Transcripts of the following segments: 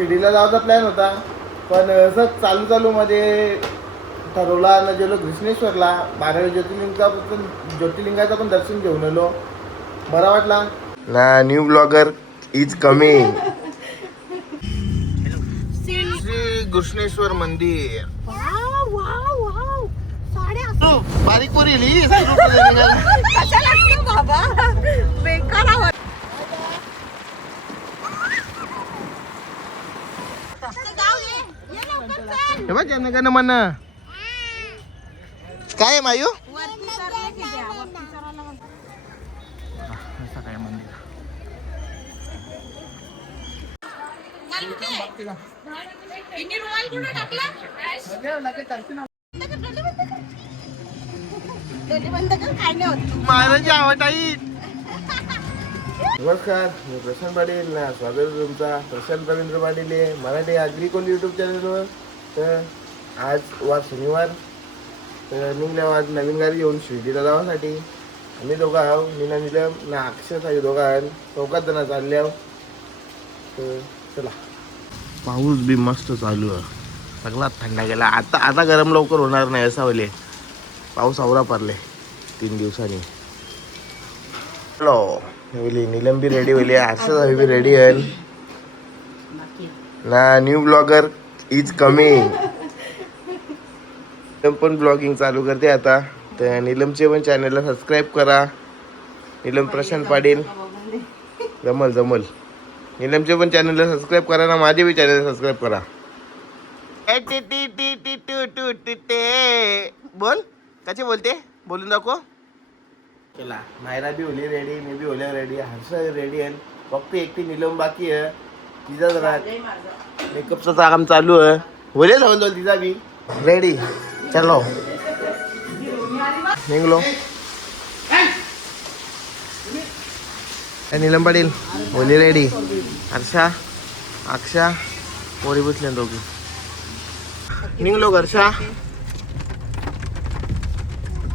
शिर्डीला जायचा प्लॅन होता, पण असंच चालू मध्ये ठरवला ना, गेलो घृष्णेश्वरला. 12 ज्योतिर्लिंगाचं पण दर्शन घेऊन आलो. बरा वाटला ना. New blogger is coming. Shri Grishneshwar मंदिर. बारीक पोरी बाबा बेकार आवाज. मन काय आहे मायू? काय मंदिर महाराजांची आवड आई. नमस्कार, मी प्रशांत पाटील ना, स्वागत आहे तुमचा प्रशांत रवींद्र पाटील मराठी ॲग्रिकॉल यूट्यूब चॅनलवर. तर आज वार शनिवार, तर निघल्या आज नवीन गाडी घेऊन शिर्डीला जाण्यासाठी. आम्ही दोघं आहो, मीना निलम ना अक्षरसाठी दोघं आहे. 4 जण चालले आहो. तर चला. पाऊस बी मस्त चालू आहे, सगळा थंडा गेला. आता गरम लवकर होणार नाही असा वले. पाऊस आवरा पडले 3 दिवसांनी. हॅलो नीलम बी रेडी होईल, असं बी रेडी आहे ना. New blogger is coming. Neelam पण ब्लॉगिंग चालू करते आता. तर नीलमचे पण चॅनलला सबस्क्राईब करा. नीलम प्रशांत पाटील. जमल. नीलमचे पण चॅनलला सबस्क्राईब करा ना, माझे बी चॅनलला सबस्क्राईब करा. बोल कसे बोलते, बोलून दाखव. चला, मायरा बी होली रेडी, मी बी होल्या रेडी, हर्ष रेडी आहे. फक्त एकटी नीलम बाकी आहे. तिचा जरा मेकअपचं काम चालू आहे. होले जाऊन तिचा बी रेडी. चलो निघलो. नीलम पाटील होली रेडी. हर्षा अक्षा पोरी बसल्या दोघी. निघलो घरच्या.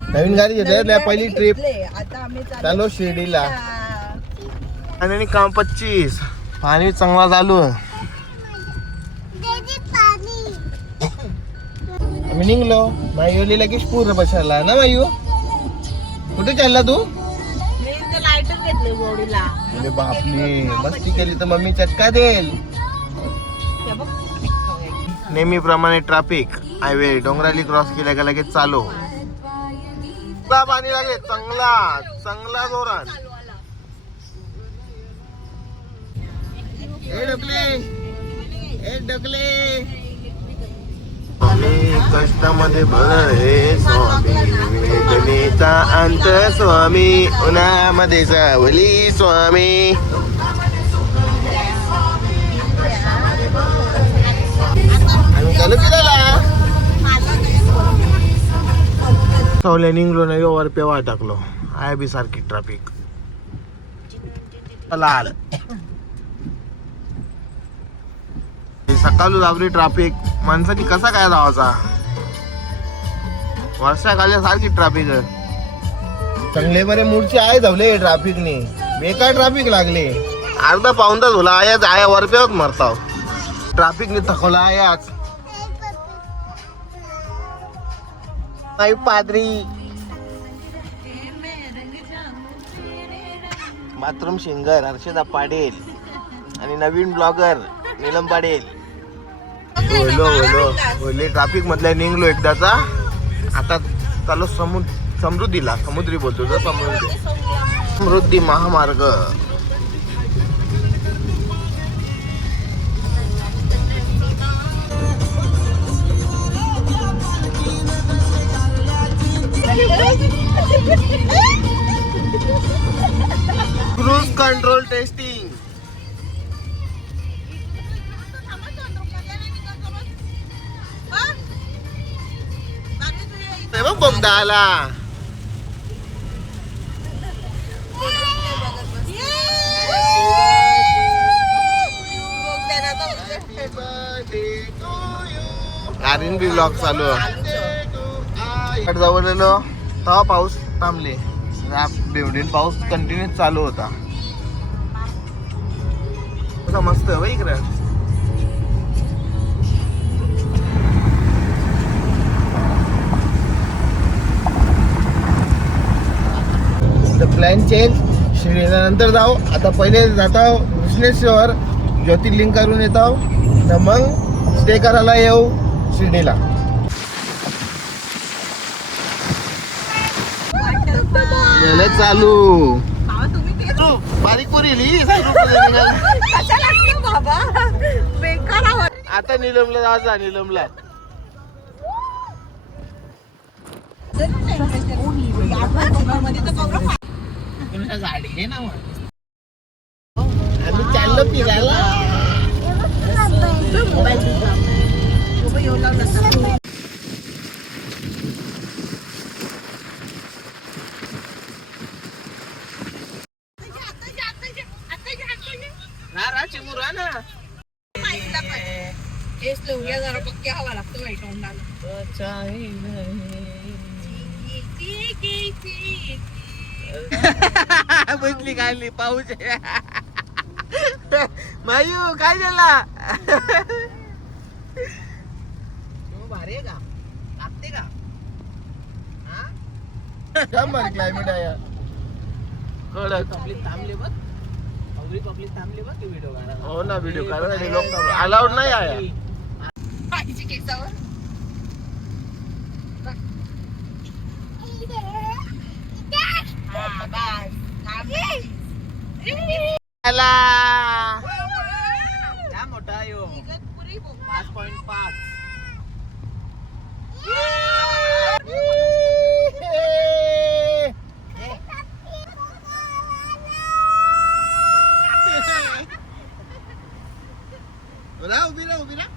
नवीन गाडी घेतली, पहिली ट्रिप. चालो शिर्डीला. आणि काम 25. पाणी चांगला चालू आहे. आम्ही निघलो. मायूली लगेच पूर्ण बसायला ना. मायू कुठे चालला तू? अरे बापरे, मस्ती केली तर मम्मी चटका देईल. नेहमीप्रमाणे ट्रॅफिक हायवे डोंगराली क्रॉस केल्या का लगेच चालू. पाणी लागेल चांगला जोरात. कष्टामध्ये भरे स्वामी, वेदनेचा अंत स्वामी, उन्हामध्ये सावली स्वामी. आम्ही चालू केला सावल्या. निघलो नाही वर पेवा टाकलो. आहे बी सारखी ट्रॅफिक. लाल सकाळी लावली ट्रॅफिक. माणसाची कसा काय जावाचा. वर्षाखाली सारखी ट्रॅफिक आहे. चांगले बरे मूडचे आहे धावले ट्रॅफिकने. बेकार ट्रॅफिक लागले. अर्धा पाऊण तास होला आया वरपेवत मरता. ट्रॅफिकने थकवला आयाच. नाही पादरी बाथरूम सिंगर हर्षदा पाटील आणि नवीन ब्लॉगर नीलम पाटील. होलो ट्रॅफिक मधल्या निघलो एकदाचा. आता चालू समृद्धीला. समुद्री बोलतो तर समृद्धी महामार्ग. Cruise control testing. बोगदा आला. आरएनबी ब्लॉग चालू आहे. जवळ आलो तेव्हा पाऊस थांबले. बेवडीन पाऊस कंटिन्यू चालू होता. मस्त आहे इकडे. Plan change. शिर्डीला नंतर जाऊ. आता पहिले जातो घृष्णेश्वर ज्योतिर्लिंग करून येतो, तर मग स्टे करायला येऊ शिर्डीला. गेलं चालू बारीक पोरी बाबा बेकार आवाज. आता निलमला जायचं. निलमला आम्ही चाललो फिरायला. जरा पक्की हवा लागतो बाई तोंडाला. बसली खाली पाऊस. मायू काय झाला? भारी का लागते का? क्लायमेट आहे कडक. थांबले बघ. पब्लिक थांबले बघ. व्हिडिओ काढा. हो ना, व्हिडिओ काढा. लोक अलाउड नाही आहे. केसावर मोठा यो 5.5. उभी राहा.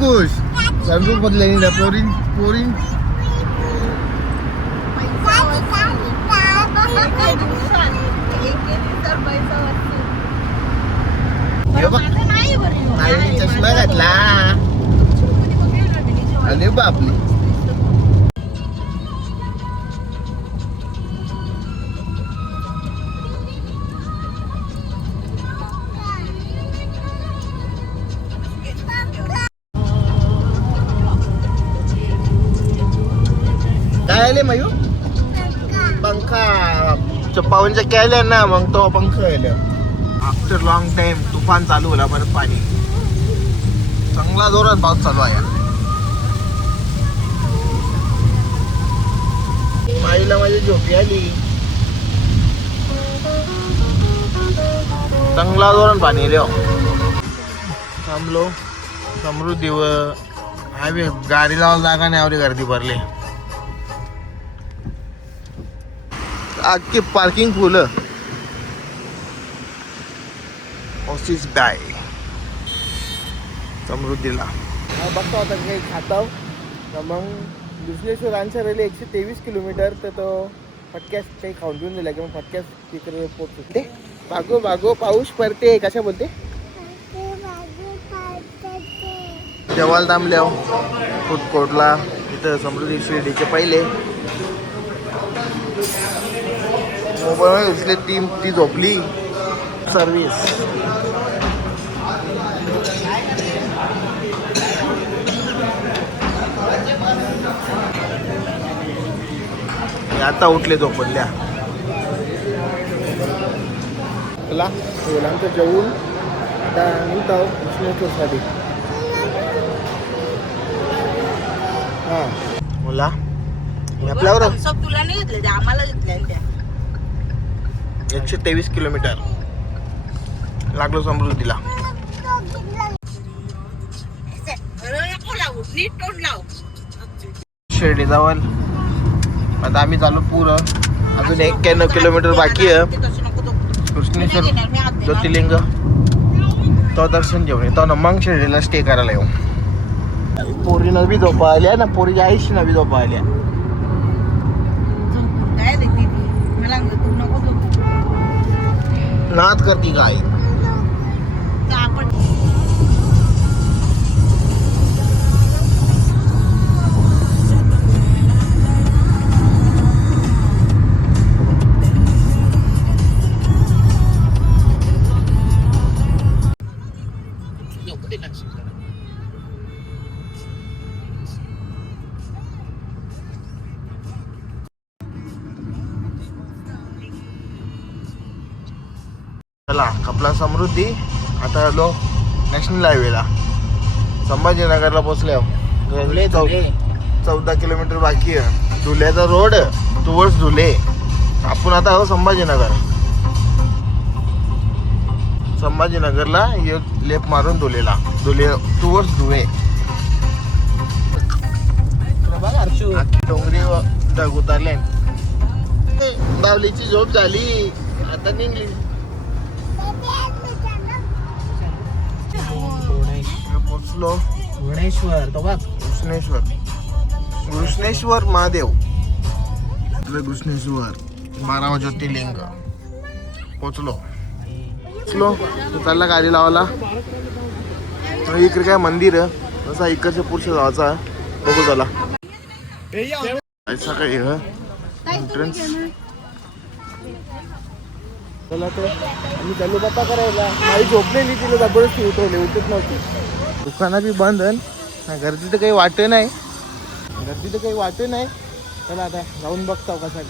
खुश सनरूफ बदलली पोरीन चष्मा घातला. अरे बापले. काय आले मायू? पंखा. पावन चक्की आल्या ना, मग तो पंख आल्या. आफ्टर लॉंग टाइम तुफान चालू होला. परत पाणी चांगला जोरात पाऊस चालू आहे. माईला माझी झोपी आली. चांगला जोरात पाणी रे. थांबलो समृद्धीवर. हायवे गाडी लावायला जागा नाही. आवडी गर्दी भरली. आखी पार्किंग फुल. ऑफिस बाय समृद्धीला बघतो आता काही खातो. तर मग घृष्णेश्वर आन्सर 123 किलोमीटर. तर तो फटक्यास काही खाऊन पिऊन दिला की मग फटक्यास तिकडे पोचतो. बागो पाऊस पडते. कशा बोलते? जेवायला थांबल्या फूड कोर्टला. इथं समृद्धी शिर्डीचे पहिले मोबाईल दिसले. ती झोपली. सर्विस आता उठले झोपल्या. आमचं जेवून आता निघतो घृष्णेश्वरसाठी. हां बोला. आपल्यावर तुला नाही घेतले, आम्हाला घेतल्या. 123 किलोमीटर लागलो समृद्धीला. शिर्डी जवळ. आता आम्ही चालू पुरं. अजून 91 किलोमीटर बाकी आहे. घृष्णेश्वर ज्योतिर्लिंग तो दर्शन घेऊन येतो ना, मग शिर्डीला स्टे करायला येऊ. पोरीनं बी झोपा आल्या ना. पोरीच्या आईशी बी झोपा आल्या. नाद करती काय? चला कपला समृद्धी आता आलो नॅशनल हायवेला संभाजीनगरला पोहोचले 14 किलोमीटर बाकी आहे धुल्याचा रोड टुवर्ड्स धुले आपण आता आहो संभाजीनगरला लेफ्ट मारून धुले टुवर्ड्स धुळे डोंगरी ढग उतरले बावलीची झोप झाली आता निघली पोचलो भुवनेश्वर तो बघ घृष्णेश्वर महादेव घृष्णेश्वर 12 ज्योतिर्लिंग पोचलो तो चालला गाडी लावायला इकडे काय मंदिर आहे तसा इकडच्या पुढच्या जायचा बघू झाला ऐसा काही एंट्रन्स चला तर आम्ही चालू बाप्पा करायला माझी झोपलेली तिला जबरदस्ती उठवले उठत नव्हती दुकानं बी बंद गर्दी तर काही वाटे नाही चला आता जाऊन बघताव कसा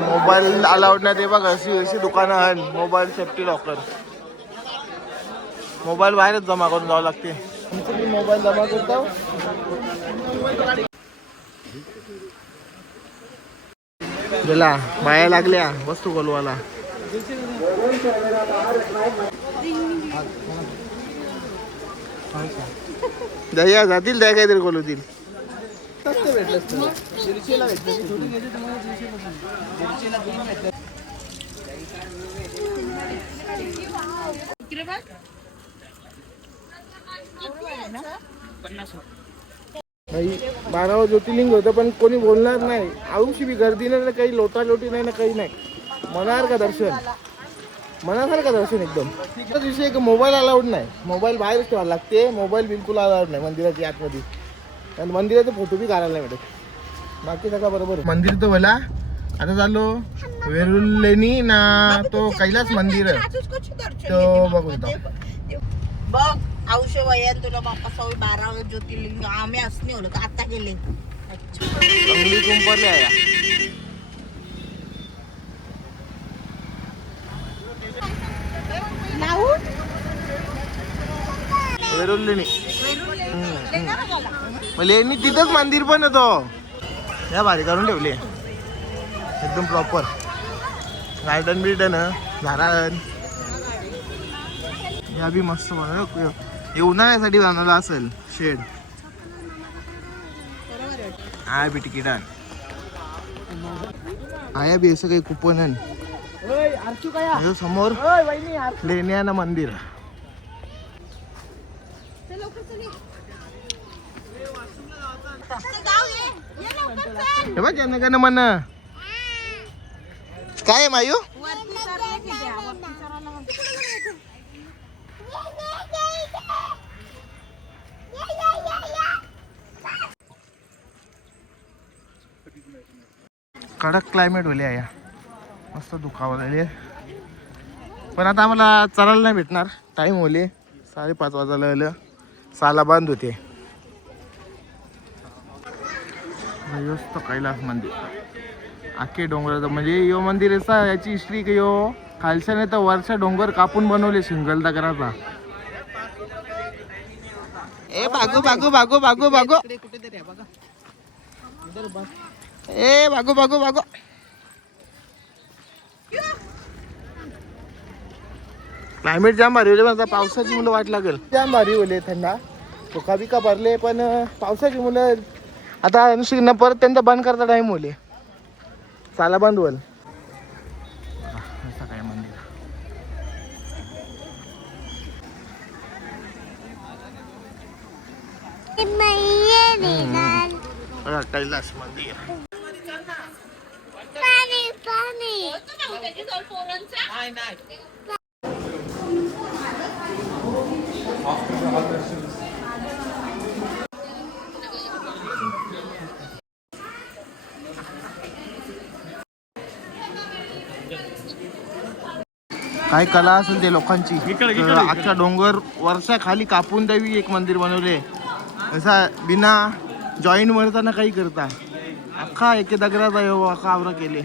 मोबाईल अलाउड नाही ते बघ अशी दुकानं आहेत मोबाईल सेफ्टी लॉकर मोबाईल बाहेरच जमा करून जावं लागते आमचे मी मोबाईल जमा करतो गेला बाया लागल्या वस्तू बोलवाला दह्या जातील द्या काहीतरी बोलवतील नाही 12 ज्योतिर्लिंग होतं पण कोणी बोलणार नाही आळूशी बी गर्दी नाही ना काही लोटालोटी नाही ना काही नाही मनासारखं दर्शन एकदम एकच विषय की मोबाईल अलाउड नाही मोबाईल बाहेरच ठेवायला लागते मोबाईल बिलकुल अलाउड नाही मंदिराच्या आतमध्ये आणि मंदिराचे फोटो बी काढायला नाही भेटत बाकी सगळं बरोबर मंदिर तर बोला आता चाललो वेरुलेनी ना तो कैलास मंदिर तो बघू बघ औषध वयान तुला बाप्पा 12 ज्योतिर्लिंग आम्ही असणे होलो तर आता गेले चांगली कुंपरली आहे वेरुलेनी लेणी तिथंच मंदिर पण येतो या भारी करून ठेवली एकदम प्रॉपर गार्डन बिर्डन झाडान या बी मस्त बनव हे उन्हाळ्यासाठी बनवला असेल शेड आया बी तिकीटान आया बी असं काही कुपन समोर लेण्यानं मंदिर हे बघ जनगण मन काय मायू कडक क्लायमेट होले आहे मस्त दुखावले पण आता आम्हाला चालायला नाही भेटणार टाइम होले 5:30 वाजायला आलं 6ला बंद होते मस्त कैलास मंदिर आखे डोंगराचं म्हणजे यो मंदिर असा याची हिस्ट्री की यो खालशाने तर वरच्या डोंगर कापून बनवले सिंगल दगडाचा ए बागू बागू बागू बागू बागू ए बागू बागू बागू क्लायमेट जाम भारी होले पण पावसाची मुलं वाट लागेल जाम भारी होले थंडा धोका बिका भरले पण पावसाची मुलं आता नुसतं परत त्यांचा बंद करता टाइम होले चाला बंद होईल असं काय मंदिर कैलास मंदिर काय कला असेल ते लोकांची. अख्खा डोंगर वर्षा खाली कापून द्यावी एक मंदिर बनवले असा बिना जॉईंट वरताना काही करता अख्खा एके दगडाचा अख्खा आवरा केले.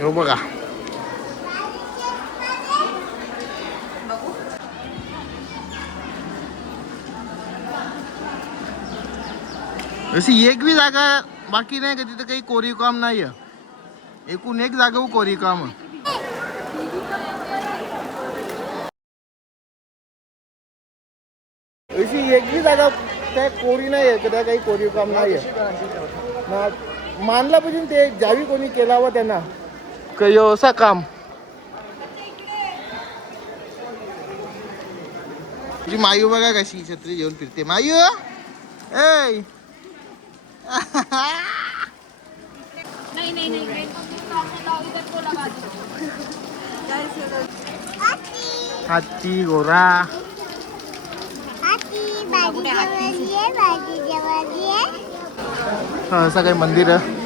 हो बघा अशी एक बी जागा बाकी नाही का तिथे काही कोरीव काम नाही आहे. एकूण एक जागा कोरीव काम. अशी एक बी जागा काय कोरी नाही आहे कदा काही कोरीव काम नाही आहे. मानला पाहिजे ते ज्यावी कोणी केला हवा त्यांना काही असा काम. तुझी मायू बघा कशी छत्री घेऊन फिरते. मायू ए हाती घोडा असं काही मंदिर आहे.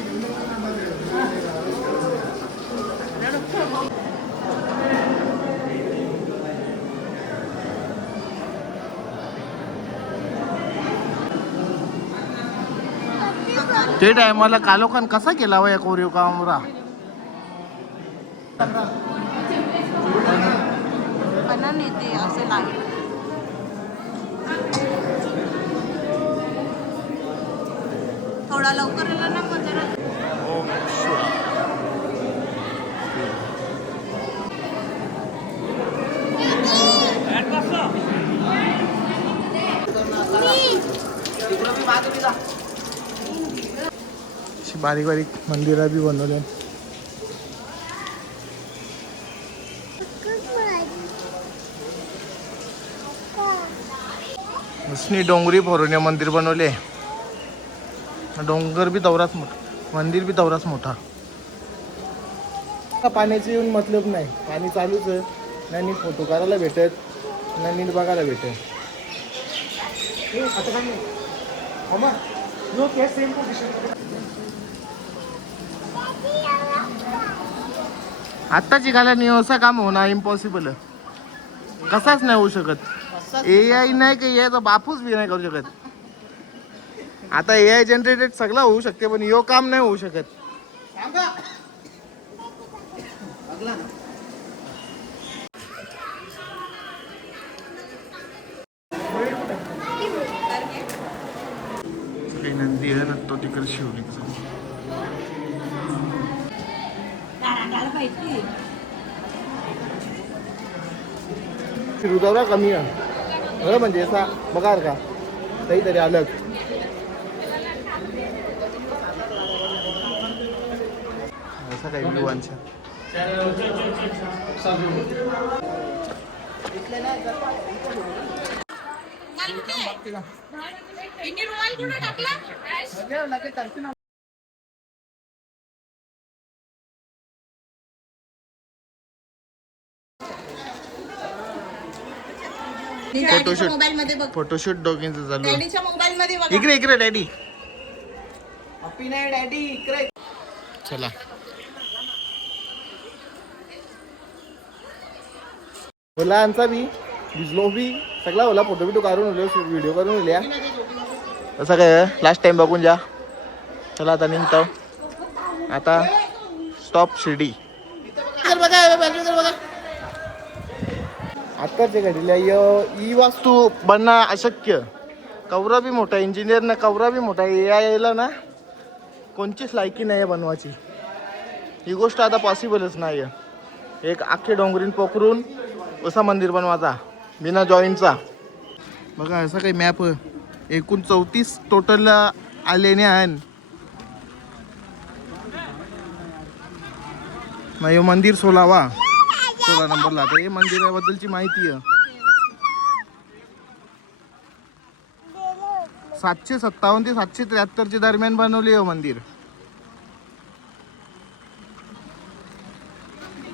ते टायमाला कालोखान कसा केला वा या कोरीव कामरा. नेते असे लागले. थोडा लवकर आला ना मग जरा. बारीक बारीक मंदिरा बी बनवले. उसनी डोंगरी भरून मंदिर बनवले. डोंगर बी तवराच मोठा मंदिर बी तवराच मोठा. पाण्याचे येऊन मतलब नाही. पाणी चालूच आहे. नाही नीट फोटो काढायला भेटत नाही नीट बघायला भेटत. आत्ताची घाल्याने असं काम होणार इम्पॉसिबल. कसाच नाही होऊ शकत. AI नाही काही याचा बापूच बी नाही करू शकत. आता AI जनरेटेड सगळं होऊ शकते पण यो काम नाही होऊ शकत. नंदी आहे ना तो तिकडे शिवलिंग. रुदावरा कमी आहे म्हणजे असा बघा का काहीतरी अलग. असा काही विवांचा फोटोशूट दोघींचं चालू. डॅडीच्या मोबाईल मध्ये बघा. इकडे इकडे डॅडी. हॅपी नाही डॅडी इकडे. चला ओला आमचा बी भिजलो बी सगळा ओला फोटो बिटो काढून व्हिडिओ करून लिया. असं काय लास्ट टाइम बघून जा. चला आता निघतो. आता स्टॉप शिर्डी. आत्ताच्या घडीला ई वास्तू बनणं अशक्य. कवरा बी मोठा इंजिनियर ना कवरा बी मोठा यायला ना कोणचीच लायकी नाही आहे बनवायची. ही गोष्ट आता पॉसिबलच नाही आहे. एक अख्खे डोंगरीन पोखरून असा मंदिर बनवायचा बिना जॉईंटचा. बघा असा काही मॅप एकूण 34 टोटल आलेने आहे. नाही मंदिर 16 नंबरला. आता हे मंदिराबद्दलची माहिती आहे. 757 ते 773 दरम्यान बनवले हो मंदिर.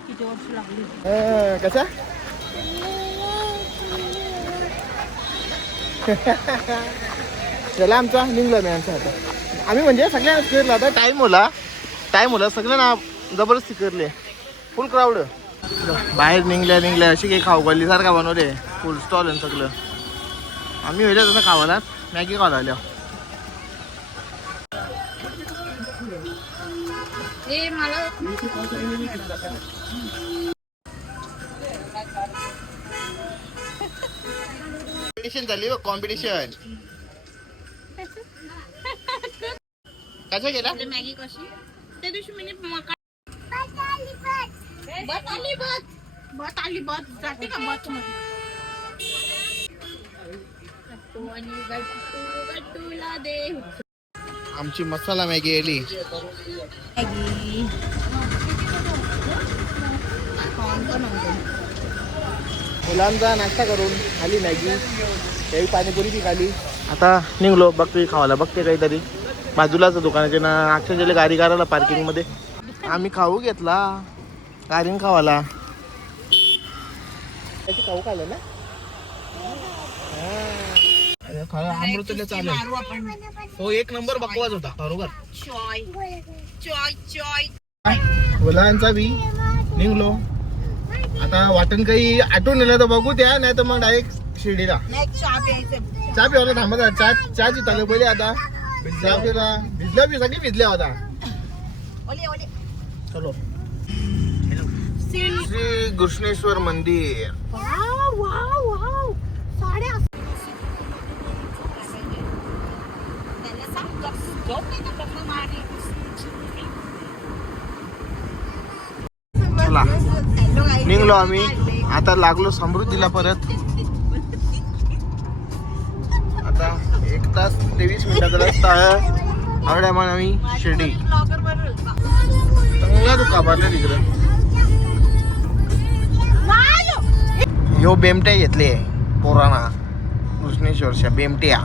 किती वर्ष लागली. कसा चला आमचा निघला नाही आमचा आता. आम्ही म्हणजे सगळ्यांना फिरला आता. टाईम होला सगळ्यांना जबरदस्ती करले. फुल क्राऊड. बाहेर निघल्या अशी काही खाऊ गल्ली सारखा बनवले. फुल स्टॉल आहे सगळं. आम्ही होईल तसं खावाला मॅगी खावायला आल्या. कॉम्पिटिशन झाली हो कॉम्पिटिशन. कसं गेला मॅगी कशी त्या दिवशी मी बस आली जाते का बस मध्ये. आमची मसाला मॅगी आली. मॅगी मुलांचा नाश्ता करून आली मॅगी. त्याही पाणीपुरी बी खाली. आता निघलो बघते खावाला. बघते काहीतरी बाजूलाच दुकानाचे ना अक्षरशः गाडी करायला पार्किंग मध्ये. आम्ही खाऊ घेतला गाडीन खावाला. त्याची खाऊ खाल्लं ना. अमृतला चालू हो. एक नंबर बकवास होता बरोबर. मुलांचा बी निघलो. आता वाटण काही आठवून नेलं तर बघू द्या. नाही तर मग डायरेक्ट शिर्डीला. चहा पिवायला थांबत. चहाची चालू पहिले. आता चहा पिला भिजल्या बी सगळी भिजल्या होता. चलो श्री घृष्णेश्वर मंदिर. चला निघलो आम्ही. आता लागलो समृद्धीला परत. आता 1 तास 23 मिनिटाचा रस्ता आहे. आवड्या मग आम्ही शिर्डी. चांगला तू काबारला तिकडं. ह्यो बेमट्या घेतले पोराना. कृष्णेश्वरच्या बेमट्या.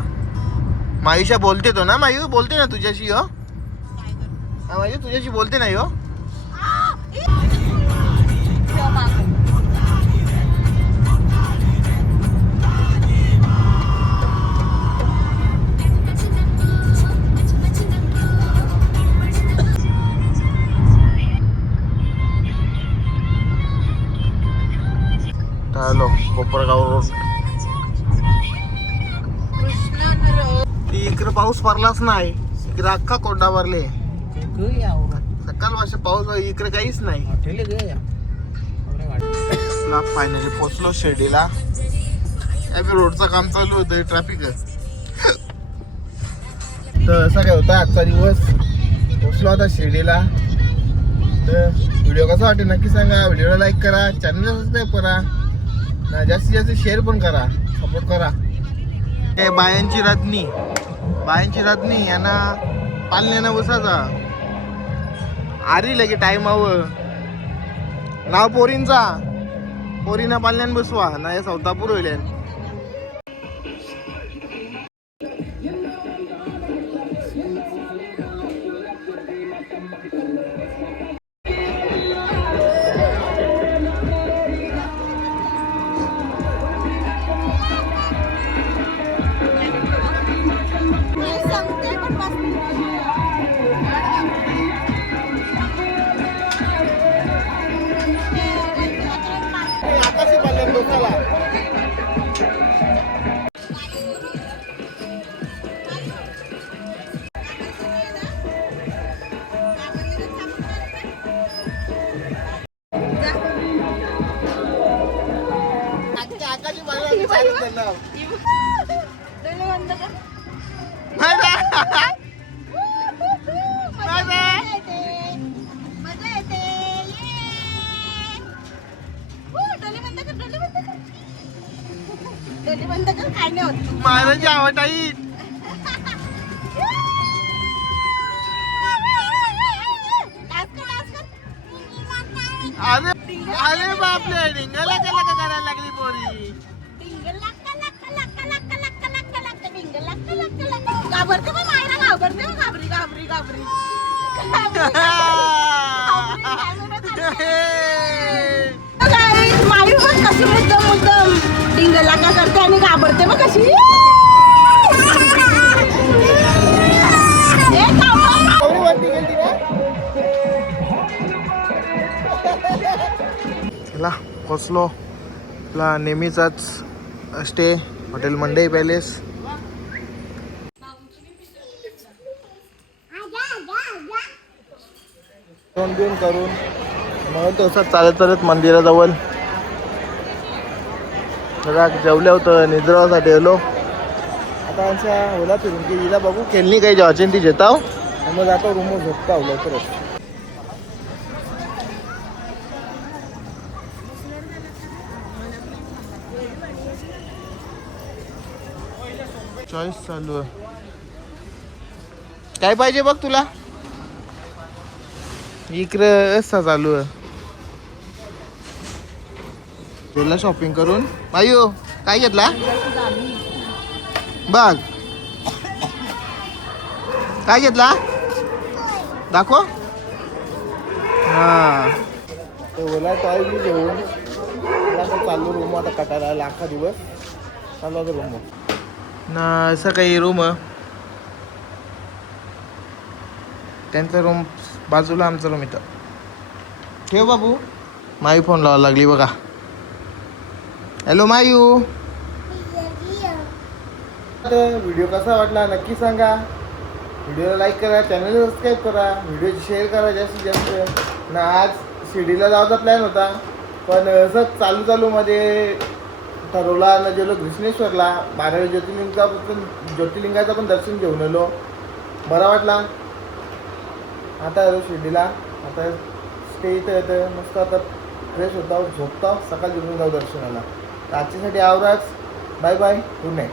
मायुषा बोलते तो ना. मायू बोलते ना तुझ्याशी. हो मायू तुझ्याशी बोलते ना. हो हॅलो कोपरगाव रोड. इकडे पाऊस पडलाच नाही. इकडे अख्खा कोंडा भरले. सकाळ वाजता पाऊस इकडे काहीच नाही. फायनली पोचलो शिर्डीला. रोडचं काम चालू होतं. ट्रॅफिक तर असं काय होता आजचा दिवस. पोचलो आता शिर्डीला. तर व्हिडिओ कसा वाटेल नक्की सांगा. व्हिडिओला लाईक करा. चॅनलला सबस्क्राईब करा. जास्तीत जास्त शेअर पण करा. सपोर्ट करा. हे बायांची रातनी यांना पालण्यानं बसायचा. आरी लगे टाईमावर. नाव पोरीना पालण्यान बसवा. नाही सौतापूर होईल. आकाशी पालन बसायला. आकाशी पालन महाराज आवड आई. अरे बापरे. ढिंगला करायला लागली पोरी. घाबरते पण मायला घाबरते पण घाबरी घाबरी घाबरी मायू पण कशी मुद्दम मुद्दम डिंगला का करते आणि घाबरते मग कशी चला पोचलो आपला नेहमीचाच स्टे हॉटेल मंडई पॅलेस. जेवण बिवण करून मग तसं चालत चालत मंदिराजवळ जरा जेवलं होतं निद्रासाठी आलो. आता आमच्या ओला फिरून की हिला बघू खेळणी काही जेवायची ती जेताव आणि मग जातो रूमवर झोपता लवकरच. चॉईस चालू आहे. काय पाहिजे बघ तुला इकडं असं चालू आहे. गेला शॉपिंग करून. मायू काय घेतला बघ काय घेतला दाखव. हा ओला टॉय बी घेऊन आता चालू रूम आता कटायला लाखा दिवस चालू आता रूम ना असं काही रूम त्यांचा रूम बाजूला आमचा रूम इथं. ठेव बाबू. मायू फोन लावायला लागली बघा. हॅलो मायू. व्हिडिओ कसा वाटला नक्की सांगा. व्हिडिओला लाईक करा, चॅनल सबस्क्राईब करा, व्हिडिओ शेअर करा जास्तीत जास्त. ना आज शिर्डीला जायचा प्लॅन होता पण असंच चालू मध्ये ठरवला ना गेलो घृष्णेश्वरला. 12 ज्योतिर्लिंगाचं पण दर्शन घेऊन आलो. बरा वाटला. आता आलो शिर्डीला. आता स्टे इथं येतं मस्त. आता फ्रेश होता झोपता सकाळी घेऊन जाऊ दर्शनाला. आजच्यासाठी आवराच. Bye bye good night.